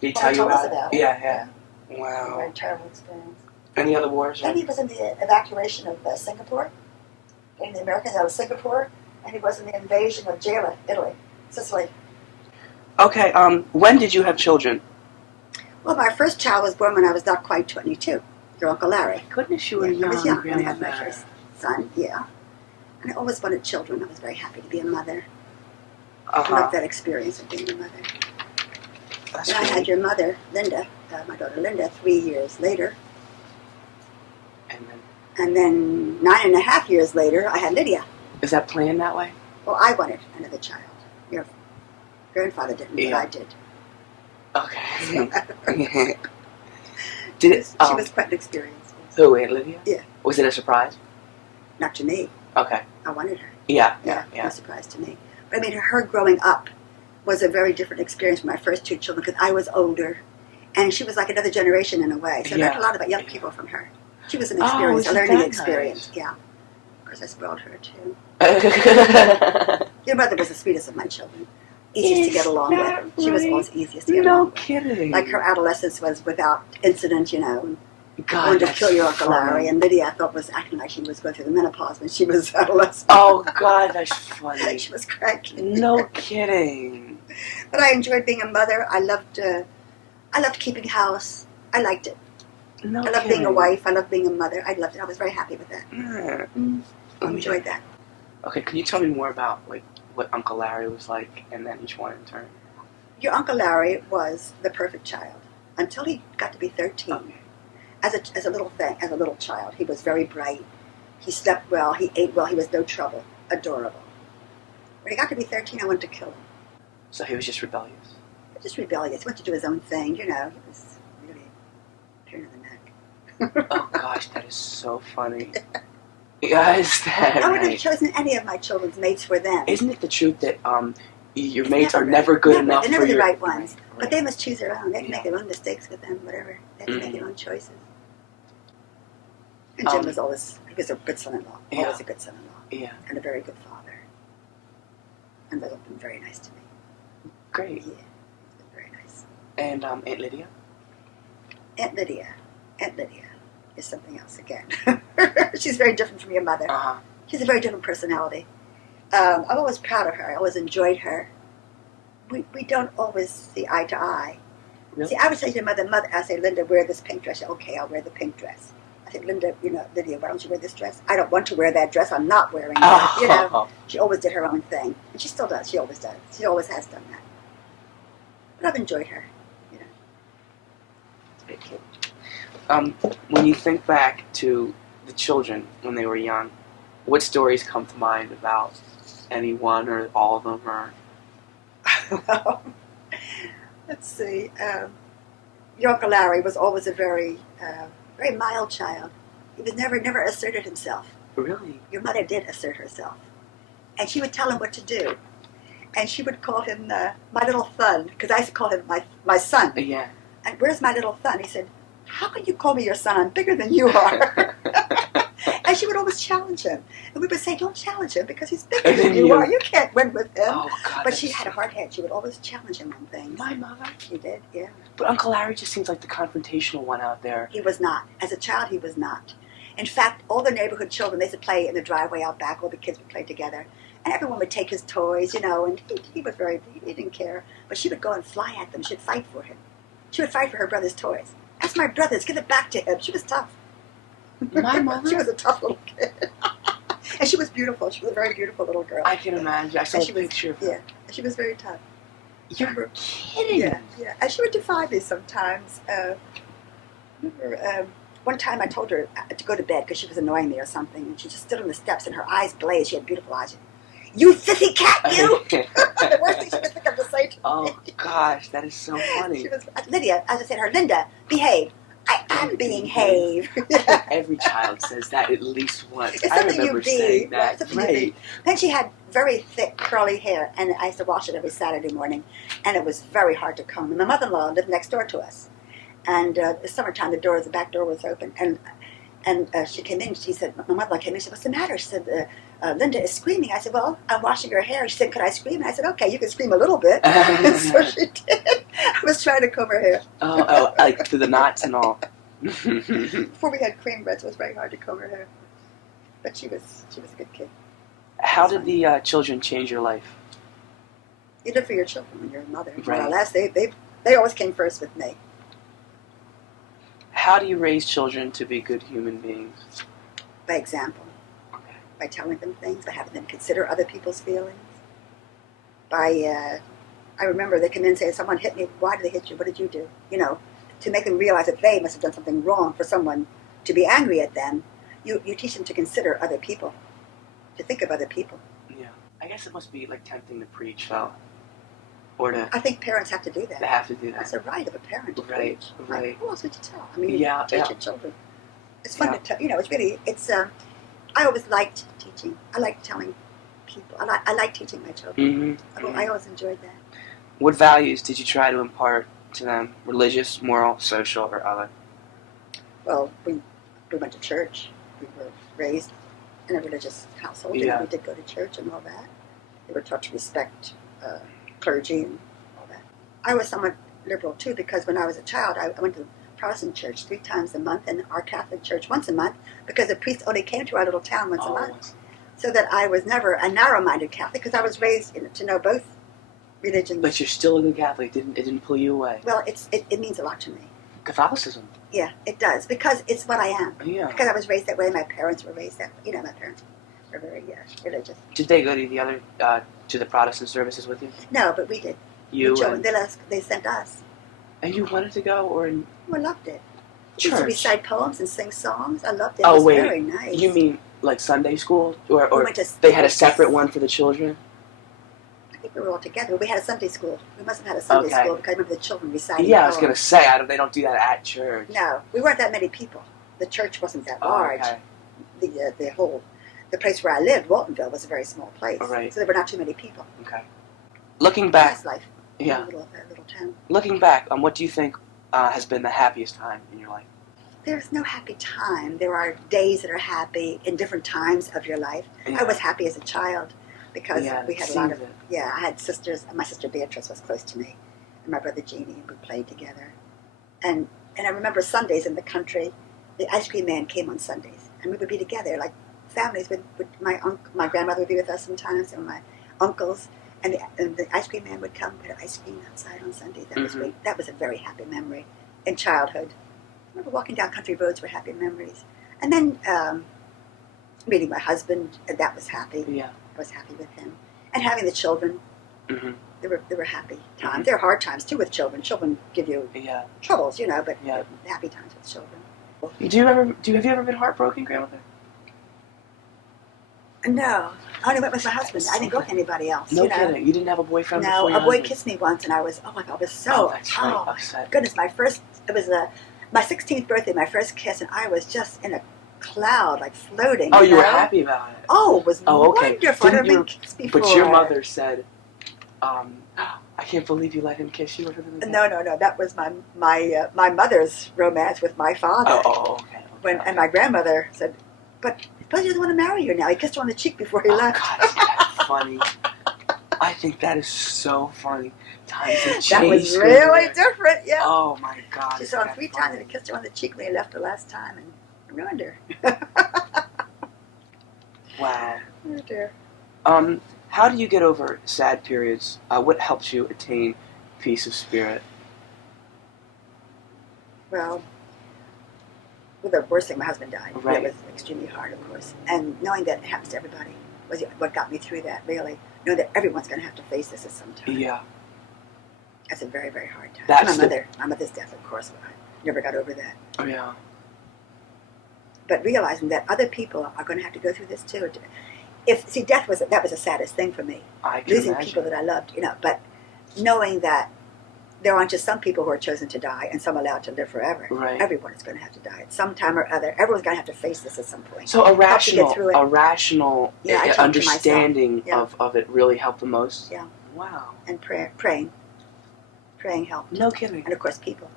Did he Well, tell he you told us about it? about it. Yeah. A Wow. very terrible experience. Any other wars? And he was in the evacuation of Singapore, getting the Americans out of Singapore, and he was in the invasion of Gela, Italy, Sicily. Okay. When did you have children? Well, my first child was born when I was not quite 22. Your Uncle Larry. Goodness, you were Yeah, I was young. young when I had my first son. Yeah, and I always wanted children. I was very happy to be a mother. I Uh-huh. loved that experience of being a mother. That's And I had great. your mother, Linda, my daughter Linda, 3 years later. And then, And then 9.5 years later, I had Lydia. is that planned that way? Well, I wanted another child. Your grandfather didn't, Yeah. but I did. Okay. Did it? She was quite an experience. Who, Aunt Lydia? Yeah. Was it a surprise? Not to me. Okay. I wanted her. Yeah. No surprise to me. But I mean, her growing up was a very different experience for my first two children because I was older, and she was like another generation in a way. So I learned a lot about young people from her. She was an experience, a isn't learning that experience. nice? Yeah. Of course, I spoiled her too. Okay. Your mother was the sweetest of my children. Easiest to get along that with. She was right? always easiest to get No along with. kidding. Like her adolescence was without incident, and God, wanted to that's kill your Uncle funny. Larry. And Lydia, I thought, was acting like she was going through the menopause when she was adolescent. Oh God, that's funny. She was cranky. No kidding. But I enjoyed being a mother. I loved keeping house. I liked it. No I loved being a wife. I loved being a mother. I loved it. I was very happy with that. Yeah. I enjoyed that. Okay, can you tell me more about like what Uncle Larry was like, and then each one in turn? Your Uncle Larry was the perfect child until he got to be 13. Okay. As a little child, he was very bright. He slept well. He ate well. He was no trouble. Adorable. When he got to be 13, I wanted to kill him. So he was just rebellious. Just rebellious. He wanted to do his own thing. You know, he was really a pain in the neck. Oh gosh, that is so funny. Yeah, is that I wouldn't have right? chosen any of my children's mates for them. Isn't it the truth that your It's mates are right. never good Never. enough They're for never the your right ones. Right, But they must choose their own. They can Yeah. make their own mistakes with them, whatever. They can make their own choices. And Um, Jim was always, he was a good son-in-law. Yeah. Always a good son-in-law. Yeah, And a very good father. And they've been very nice to me. great. Yeah, he's been very nice. And Aunt Lydia? Aunt Lydia is something else again. She's very different from your mother. Uh-huh. She's a very different personality. I'm always proud of her. I always enjoyed her. We don't always see eye to eye. Really? See, I would say to your mother, I say, Linda, wear this pink dress. She said, okay, I'll wear the pink dress. I said, Linda, Lydia, why don't you wear this dress? I don't want to wear that dress. I'm not wearing that. Oh. She always did her own thing. And she still does. She always does. She always has done that. But I've enjoyed her. It's a good kid. When you think back to the children when they were young, what stories come to mind about anyone or all of them? Or Well, let's see. Your Uncle Larry was always a very mild child. He was never asserted himself. really? Your mother did assert herself, and she would tell him what to do, and she would call him my little thun, because I used to call him my son. Yeah. And where's my little thun? He said, how can you call me your son? I'm bigger than you are. And she would always challenge him, and we would say, don't challenge him because he's bigger than you are. You can't win with him. Oh God. But she had a hard head. She would always challenge him on things. My mother. She did, yeah. But Uncle Larry just seems like the confrontational one out there. He was not. As a child, he was not. In fact, all the neighborhood children, they used to play in the driveway out back. All the kids would play together. And everyone would take his toys, and he was he didn't care. But she would go and fly at them. She'd fight for him. She would fight for her brother's toys. That's my brother's. Give it back to him. She was tough. My mother? She was a tough little kid. And she was beautiful. She was a very beautiful little girl. I can imagine. I saw And a she was, picture of her. yeah, she was very tough. You're kidding. Yeah. And she would defy me sometimes. One time I told her to go to bed because she was annoying me or something, and she just stood on the steps and her eyes blazed. She had beautiful eyes. You sissy cat, you! The worst thing she could think of to say to me. Oh gosh, that is so funny. She was, Lydia, as I said, Linda, behave. I am being have. Every child says that at least once. It's I something remember you be. saying that. Something you be. Then she had very thick curly hair, and I used to wash it every Saturday morning, and it was very hard to comb. And my mother-in-law lived next door to us, and the summertime, the back door was open, and she came in. She said, my mother-in-law came in. She said, "What's the matter?" She said, "Linda is screaming." I said, "Well, I'm washing her hair." She said, "Could I scream?" And I said, "Okay, you can scream a little bit." And so she did. I was trying to comb her hair. Oh, like through the knots and all. Before we had cream breads, it was very hard to comb her hair. But she was a good kid. How did the children change your life? You live for your children when you're a mother. Right. Well, last they always came first with me. How do you raise children to be good human beings? By example, Okay. by telling them things, by having them consider other people's feelings. I remember they come in and say, "Someone hit me. Why did they hit you? What did you do?" To make them realize that they must have done something wrong for someone to be angry at them. You teach them to consider other people, to think of other people. Yeah. I guess it must be like tempting to preach, though, or to I think parents have to do that. have to do that. It's a right of a parent to Right, preach. right. Like, who else would you tell? I mean, Yeah, teach yeah. your children. It's fun Yeah. to tell. It's really. I always liked teaching. I like telling people. I like teaching my children. Mm-hmm. I always enjoyed that. What values did you try to impart to them? Religious, moral, social, or other? Well, we went to church. We were raised in a religious household. Yeah. We did go to church and all that. They were taught to respect clergy and all that. I was somewhat liberal too because when I was a child, I went to the Protestant church 3 times a month and our Catholic church once a month because the priest only came to our little town once a month. So that I was never a narrow-minded Catholic because I was raised to know both religions. But you're still a good Catholic. It didn't pull you away. Well, it means a lot to me. Catholicism. Yeah, it does because it's what I am. Yeah. Because I was raised that way. My parents were raised that. My parents We're very religious. Did they go to the other to the Protestant services with you? No, but we did. You The children, and, they sent us. and you wanted to go, or in We loved it. We used to church? recite poems and sing songs. I loved it. Oh, It was wait. very nice. You mean like Sunday school, we or went to, they had a separate one for the children? I think we were all together. We had a Sunday school. We must have had a Sunday Okay. school because I remember the children reciting Yeah, I was poems. gonna say they don't do that at church. No, we weren't that many people. The church wasn't that Oh, large. okay. The place where I lived, Waltonville, was a very small place. Right. So there were not too many people. Okay. Looking back, Nice life. yeah. A little town. Looking back, what do you think has been the happiest time in your life? There's no happy time. There are days that are happy in different times of your life. Yeah. I was happy as a child because Yeah, we had a seems lot of. it. Yeah, I had sisters. My sister Beatrice was close to me, and my brother Jeannie. We played together, and I remember Sundays in the country. The ice cream man came on Sundays, and we would be together like families. With my grandmother would be with us sometimes, and my uncles, and the ice cream man would come. We had ice cream outside on Sundays. That was Mhm. great. That was a very happy memory in childhood. I remember walking down country roads were happy memories, and then meeting my husband. That was happy. Yeah. I was happy with him, and having the children. Hmm. They were happy times. Mhm. There are hard times too with children. Children give you Yeah. troubles, but Yeah. happy times with children. Have you ever been heartbroken, grandmother? No, I only went with my husband. I didn't go with anybody else. No kidding. You didn't have a boyfriend No, before your a boy husband? kissed me once, and I was so. Oh, that's right. Oh, Upset. goodness! It was my 16th birthday, my first kiss, and I was just in a cloud, like floating. Oh, you were know? happy about it. Oh, it was Oh, okay. wonderful. I've Didn't never you- been kissed before. But your mother said, I can't believe you let him kiss you or something like that. No. That was my mother's romance with my father. Okay. And my grandmother said, "But he doesn't want to marry you now. He kissed her on the cheek before he Oh, left." God, isn't that funny? I think that is so funny. Times have changed. That was over really there. different. Yeah. Oh my God. She isn't saw him that 3 times funny? and he kissed her on the cheek when he left the last time and ruined her. Wow. Oh dear. How do you get over sad periods? What helps you attain peace of spirit? Well, the worst thing, my husband died. Right. It was extremely hard, of course. And knowing that it happens to everybody was what got me through that, really. Knowing that everyone's going to have to face this at some time. Yeah. That's a very, very hard time. That's And my mother's death, of course, I never got over that. Oh, yeah. But realizing that other people are going to have to go through this too. Death was the saddest thing for me. I can Losing imagine. people that I loved, but knowing that there aren't just some people who are chosen to die and some allowed to live forever. Right. Everyone is going to have to die at some time or other. Everyone's going to have to face this at some point. So a Help you get through it. rational Yeah, I talk to understanding myself. of it really helped the most? Yeah. Wow. And praying helped. No kidding. And of course, people.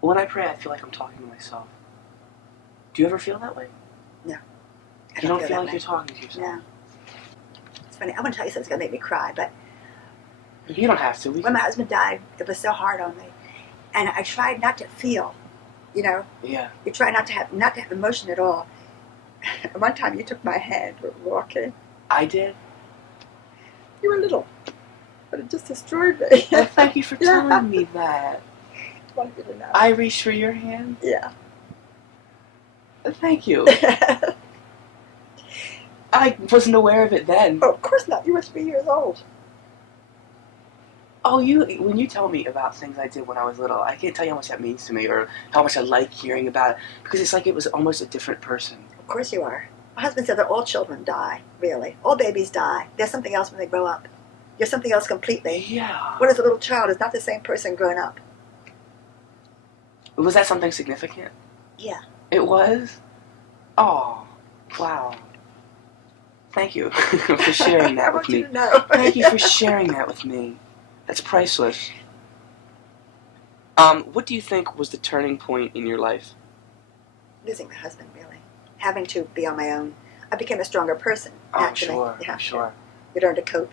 When I pray, I feel like I'm talking to myself. Do you ever feel that way? I You don't feel that like way. you're talking to yourself? No. It's funny. I want to tell you something that's going to make me cry, but You don't have to. when my husband died, it was so hard on me. And I tried not to feel, Yeah. you try not to have emotion at all. One time you took my hand, we were walking. I did? You were little, but it just destroyed me. Well, thank you for Yeah. telling me that. I wanted you to know. I reached for your hand? Yeah. Thank you. I wasn't aware of it then. Oh, of course not. You were 3 years old. Oh, when you tell me about things I did when I was little, I can't tell you how much that means to me or how much I like hearing about it because it's like it was almost a different person. Of course you are. My husband said that all children die, really. All babies die. There's something else when they grow up. You're something else completely. Yeah. What is a little child is not the same person grown up. Was that something significant? Yeah. It was? Oh, wow. Thank you for sharing I that want with you me. to know. Thank you for sharing that with me. That's priceless. What do you think was the turning point in your life? Losing my husband, really. Having to be on my own. I became a stronger person, Oh, naturally. sure, You have to. sure. You learn to cope.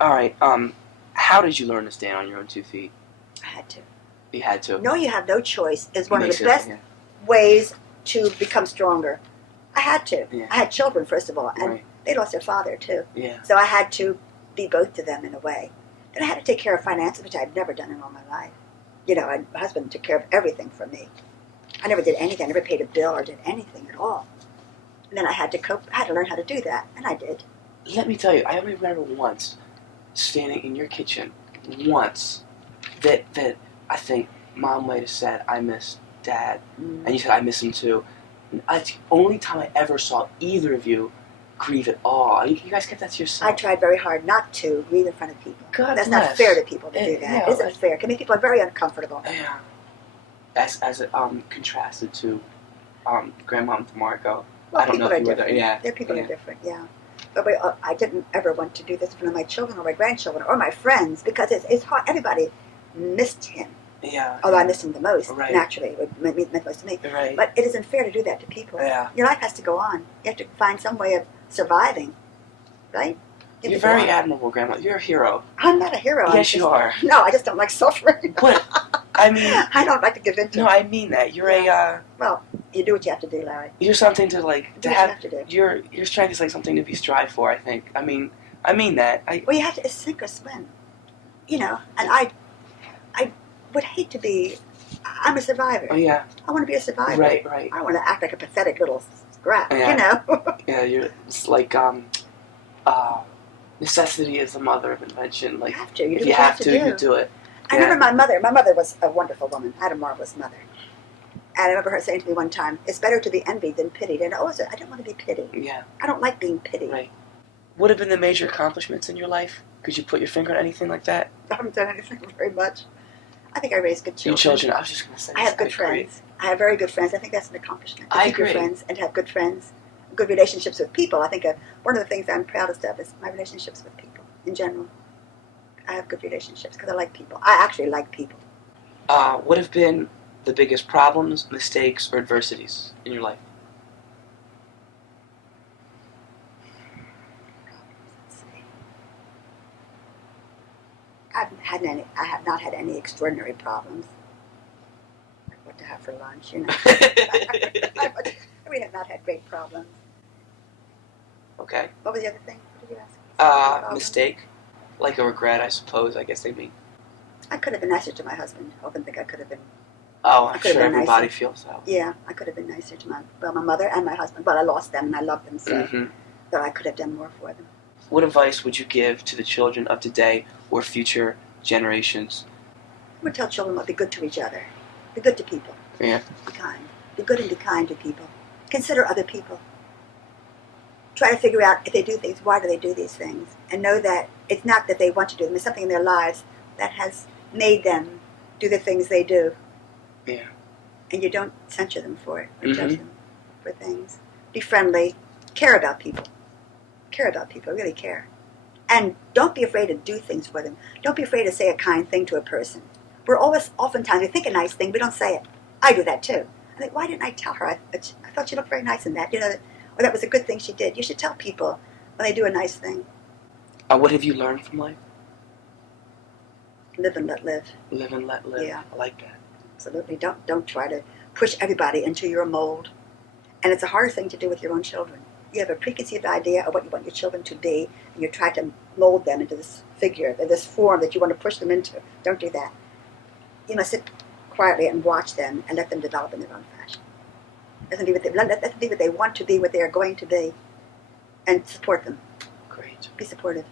All right. How did you learn to stand on your own 2 feet? I had to. You had to. Knowing you have no choice is one of Makes the it- best yeah. ways to become stronger. I had to. Yeah. I had children, first of all, and Right. they lost their father, too. Yeah. So I had to be both to them in a way. Then I had to take care of finances, which I'd never done in all my life. My husband took care of everything for me. I never did anything. I never paid a bill or did anything at all. And then I had to cope. I had to learn how to do that, and I did. Let me tell you, I only remember once standing in your kitchen, once, that I think Mom might have said, I miss Dad, and you said, I miss him too. And that's the only time I ever saw either of you grieve at all. You guys kept that to yourself. I tried very hard not to grieve in front of people. God That's bless. not fair to people to do that. Yeah, It isn't fair. It can make people very uncomfortable. Yeah. As it contrasted to Grandma DeMarco. Well, I don't people know if are you were different. there. Yeah. Their people Yeah. are different, yeah. But I didn't ever want to do this in front of my children or my grandchildren or my friends because it's hard. Everybody missed him. Yeah. Although I missed him the most, Right. naturally. It meant most to me. Right. But it isn't fair to do that to people. Yeah. Your life has to go on. You have to find some way of surviving, right? You You're have to go very on. admirable, Grandma. You're a hero. I'm not a hero. Yes, you are. No, I just don't like suffering. But I mean, I don't like to give in to no, it. I mean that. You're Well, you do what you have to do, Larry. you're something to like Do to what you have. have to do. Your strength is like something to be strived for. I think. I mean that. Well, you have to sink or swim. You know, and I would hate to be. I'm a survivor. Oh yeah. I want to be a survivor. Right. I don't want to act like a pathetic little scrap. Yeah. You know. Yeah. You're. It's like necessity is the mother of invention. Like You have to. You do if what you have to, do. you do it. I remember my mother. My mother was a wonderful woman. I had a marvelous mother. And I remember her saying to me one time, "It's better to be envied than pitied." And I didn't want to be pitied. Yeah. I don't like being pitied. Right. What have been the major accomplishments in your life? Could you put your finger on anything like that? I haven't done anything very much. I think I raised good children. Your children. I was just gonna say. I have good agree. friends. I have very good friends. I think that's an accomplishment. To I keep your agree. friends and to have good friends, good relationships with people. I think one of the things I'm proudest of is my relationships with people in general. I have good relationships because I like people. I actually like people. What have been the biggest problems, mistakes, or adversities in your life? Let's see. I have not had any extraordinary problems. Like what to have for lunch, you know. We have not had great problems. Okay. What was the other thing? What did you ask? Problems? Mistake, like a regret, I suppose. I guess they mean. I could have been nicer to my husband. I often think I could have been. Oh, I I'm could've sure been everybody nicer. feels that. Yeah, I could have been nicer to my mother and my husband. But I lost them and I love them so. Mm-hmm. But I could have done more for them. What advice would you give to the children of today or future generations? I would tell children be good to each other. Be good to people. Yeah. Be kind. Be good and be kind to people. Consider other people. Try to figure out if they do things, why do they do these things? And know that it's not that they want to do them. It's something in their lives that has made them do the things they do. Yeah. And you don't censure them for it or Mhm. judge them for things. Be friendly. Care about people. Care about people. Really care. And don't be afraid to do things for them. Don't be afraid to say a kind thing to a person. Oftentimes, we think a nice thing, we don't say it. I do that too. I think, why didn't I tell her? I thought she looked very nice in that. You know, or that was a good thing she did. You should tell people when they do a nice thing. What have you learned from life? Live and let live. Live and let live. Yeah. I like that. Absolutely. Don't try to push everybody into your mold. And it's a hard thing to do with your own children. You have a preconceived idea of what you want your children to be, and you try to mold them into this figure, this form that you want to push them into. Don't do that. You must sit quietly and watch them and let them develop in their own fashion. Let them be what they want to be, what they are going to be, and support them. Great. Be supportive.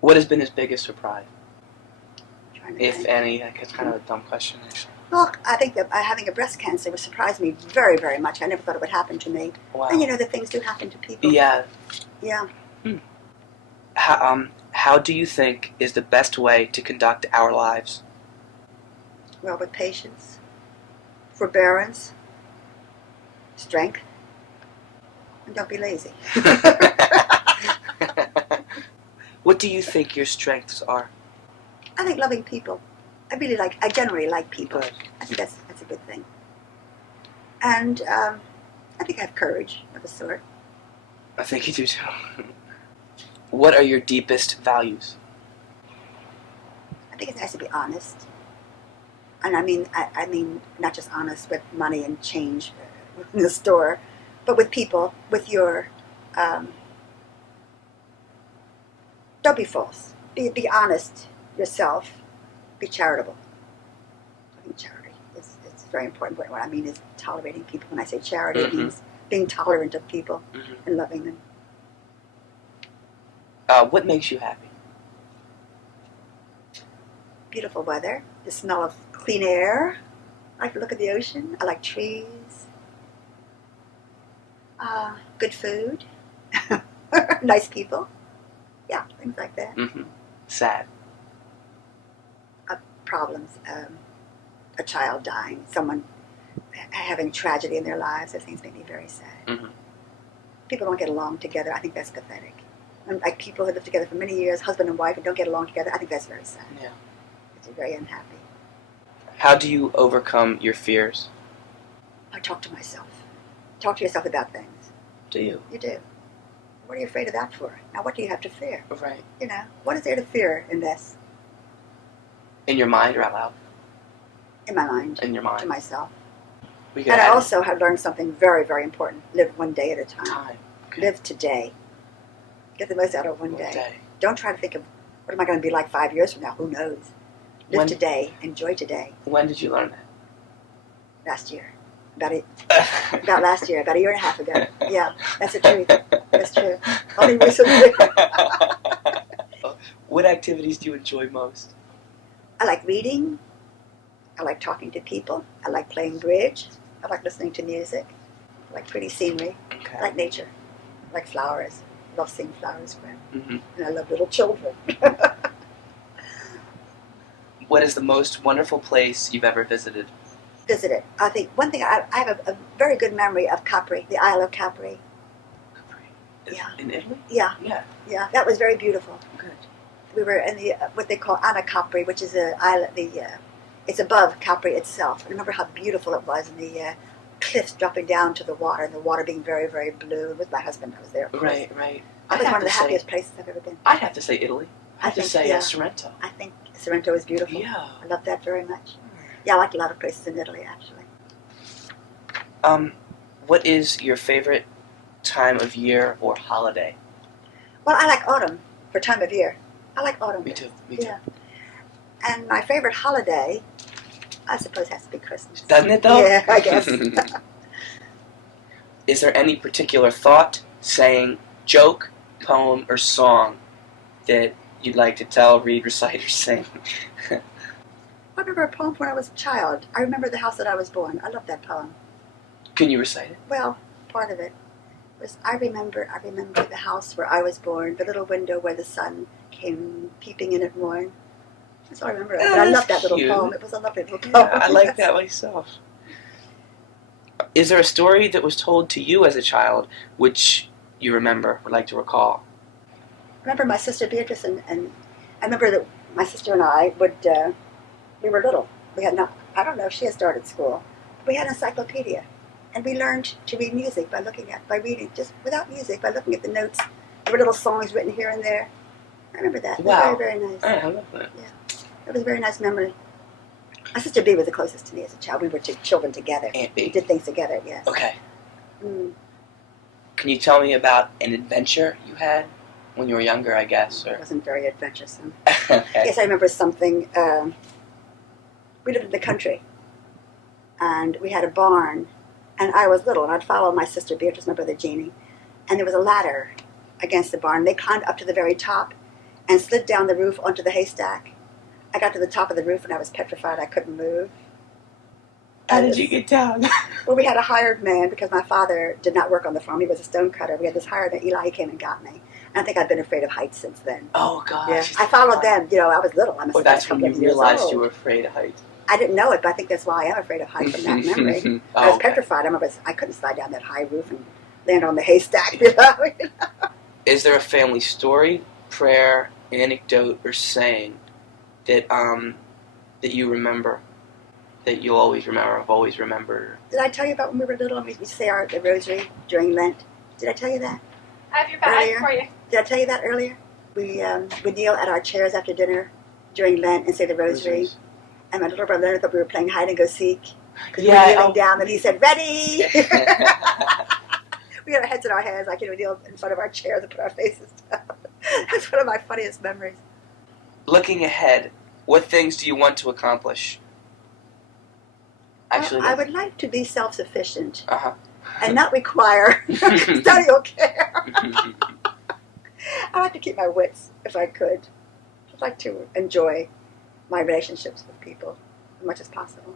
What has been his biggest surprise, Trying to if think. any? That's kind of a dumb question, actually. Well, I think that having a breast cancer would surprise me very, very much. I never thought it would happen to me. Wow. And you know that things do happen to people. Yeah. Yeah. How do you think is the best way to conduct our lives? Well, with patience, forbearance, strength, and don't be lazy. What do you think your strengths are? I think loving people. I generally like people. Good. I think that's a good thing. And I think I have courage of a sort. I think you do too. What are your deepest values? I think it's nice to be honest. And I mean not just honest with money and change in the store, but with people, with your, don't be false. Be honest yourself. Be charitable. I think charity is very important. What I mean is tolerating people. When I say charity, it Mhm. means being tolerant of people Mhm. and loving them. What makes you happy? Beautiful weather, the smell of clean air. I like to look at the ocean. I like trees. Good food. Nice people. Yeah, things like that. Mm-hmm. Sad. Problems. A child dying, someone having tragedy in their lives. Those things make me very sad. Mm-hmm. People don't get along together. I think that's pathetic. And like people who live together for many years, husband and wife, and don't get along together. I think that's very sad. Yeah. It's very unhappy. How do you overcome your fears? I talk to myself. Talk to yourself about things. Do you? You do. What are you afraid of that for? Now, what do you have to fear? Right. You know, what is there to fear in this? In your mind or out loud? In my mind. In your mind. To myself. We could And I add also have learned something very, very important. Live one day at a time. time. Okay. Live today. Get the most out of one One day. day. Don't try to think of what am I going to be like 5 years from now. Who knows? Live When- today. Enjoy today. When did you learn Last year. that? About last year. About a year and a half ago. Yeah, that's the truth. That's true. Only recently. What activities do you enjoy most? I like reading. I like talking to people. I like playing bridge. I like listening to music. I like pretty scenery. I Okay. like nature. I like flowers. I love seeing flowers grow. Mm-hmm. And I love little children. What is the most wonderful place you've ever visited? Visited. I think one thing, I have a very good memory of Capri, the Isle of Capri. Yeah. In Italy? Yeah, Yeah. yeah, that was very beautiful. Good. We were in the what they call Anna Capri, which is a island. It's above Capri itself. I remember how beautiful it was, and the cliffs dropping down to the water, and the water being very, very blue. With my husband, I was there. Of course. Right, right. That was one of the happiest places I've ever been. I'd have to say Italy. I I'd have to think, say yeah. Sorrento. I think Sorrento is beautiful. Yeah. I love that very much. Yeah, I liked a lot of places in Italy, actually. What is your favorite time of year or holiday? Well, I like autumn for time of year. I like autumn. Me too. Me too. Yeah. And my favorite holiday, I suppose, has to be Christmas. Doesn't it though? Yeah, I guess. Is there any particular thought, saying, joke, poem, or song that you'd like to tell, read, recite, or sing? I remember a poem when I was a child. I remember the house that I was born. I love that poem. Can you recite it? Well, part of it was I remember the house where I was born, the little window where the sun came peeping in at morn. That's all I remember. Oh, But I that's love that little cute. poem. It was a lovely little poem. Yeah, I like that myself. Is there a story that was told to you as a child which you remember, would like to recall? I remember my sister Beatrice and I remember that my sister and I would, we were little. We had not, I don't know if she had started school. We had an encyclopedia. And we learned to read music by reading, just without music, by looking at the notes. There were little songs written here and there. I remember that. It was Wow. very, very nice. I love that. It was a very nice memory. My sister B was the closest to me as a child. We were children together. Aunt We B. did things together, yes. Okay. Mm. Can you tell me about an adventure you had when you were younger, I guess? It Or wasn't very adventuresome. okay. Yes, I remember something. We lived in the country, and we had a barn, and I was little, and I'd follow my sister Beatrice, my brother Jeannie, and there was a ladder against the barn. They climbed up to the very top and slid down the roof onto the haystack. I got to the top of the roof, and I was petrified. I couldn't move. How did you get down? Well, we had a hired man because my father did not work on the farm. He was a stone cutter. We had this hired man. Eli came and got me. And I think I've been afraid of heights since then. Oh gosh. Yeah, I followed them. You know, I was little. I must Well, have been that's a when couple you of years realized old. you were afraid of heights. I didn't know it, but I think that's why I am afraid of heights from that memory. Oh, I was okay. petrified. I couldn't slide down that high roof and land on the haystack. You know? Is there a family story, prayer, anecdote, or saying that that you remember, that you'll always remember, have always remembered? Did I tell you about when we were little and we say the rosary during Lent? Did I tell you that? I have your bag Earlier? for you. Did I tell you that earlier? We would kneel at our chairs after dinner during Lent and say the rosary. And my little brother Leonard thought we were playing hide and go seek. Because we were kneeling down, and he said, "Ready!" We had our heads in our hands, like, you know, kneel in front of our chairs and put our faces down. That's one of my funniest memories. Looking ahead, what things do you want to accomplish? Actually, Well, I would like to be self-sufficient. Uh-huh. and not require custodial care. I like to keep my wits if I could. I'd like to enjoy my relationships with people as much as possible.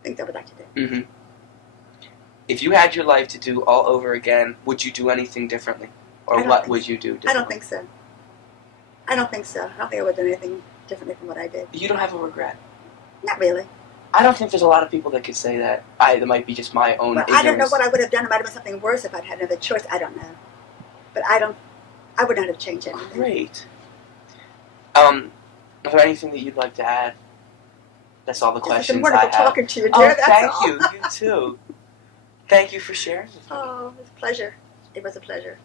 I think I would like to do. Mm-hmm. If you had your life to do all over again, would you do anything differently? I Or don't what think would so. you do differently? I don't think so. I don't think so. I don't think I would do anything differently from what I did. You don't have a regret? Not really. I don't think there's a lot of people that could say that. That might be just my own Well, ignorance. I don't know what I would have done. It might have been something worse if I'd had another choice. I don't know. But I would not have changed anything. Great. Are there anything that you'd like to add? That's all the It's questions been wonderful I have. talking to you, dear. Oh, That's thank all. you. You too. Thank you for sharing with me. Oh, it was a pleasure. It was a pleasure.